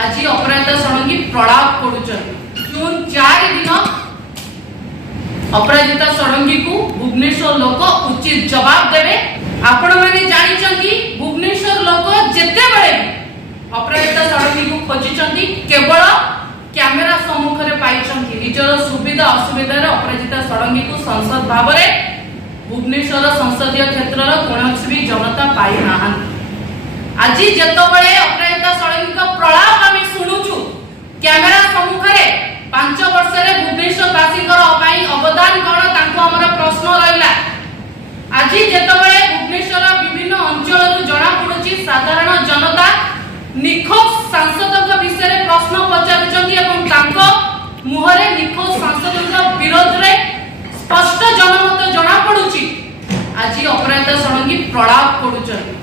आज अपराजिता षडंगी प्रलाप करुचंती। जून 4 दिन अपराजिता षडंगी को भुवनेश्वर लोक उचित जवाब देवे। आपण माने जानिचंती भुवनेश्वर लोक जेते बेले अपराजिता षडंगी को खोजिचंती केवल कैमेरा सम्मुख रे पाइचंती। निजर सुविधा असुविधा रे अपराजिता षडंगी को संसद भाव रे भुवनेश्वर संसदीय क्षेत्र रो कोनोसी भी जनता पाई नाहन। आज जेतबेले अपराजिता षडंगी को प्रलाप आमे सुनुचु कैमेरा सम्मुख रे 5 वर्ष रे भुवनेश्वर वासी पई अवदान कोन तांको हमर प्रश्न रहिला। आज जेतबेले भुवनेश्वर विभिन्न अंचल रु जणा पडुची साधारण जनता निखोज सांसदक विषय रे प्रश्न पचारुचंती एवं तांको मुहरे निखोज सांसदक विरोध रे स्पष्ट जनमत जणा पडुची। आज अपराजिता षडंगी प्रलाप करुचंती।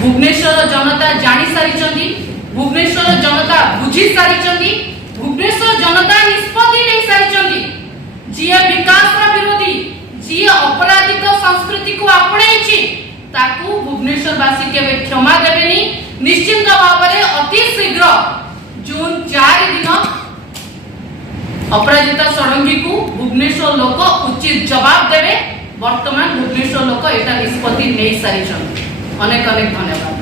भुवनेश्वर जनता जानि सारिचंती, भुवनेश्वर जनता बुझी सारिचंती, भुवनेश्वर जनता निष्पत्ति नै सारिचंती। जिए विकास विरोधी, जिए अपराधिक संस्कृति को आपणैछि ताकू भुवनेश्वरवासी केबे क्षमा देबेनी। निश्चित भाव में अति शीघ्र जून 4 दिन अपराजिता षडंगी को भुवनेश्वर लोक उचित जवाब देवे। वर्तमान भुवनेश्वर लोक एटा निष्पत्ति नै सारिचंती। अनेक अनेक धन्यवाद।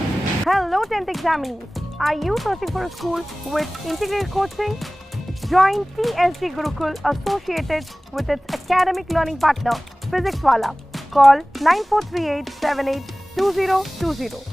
Hello 10th examinees. Are you searching for a school with integrated coaching? Join TSG Gurukul associated with its academic learning partner Physics Wala. Call 9438 782020.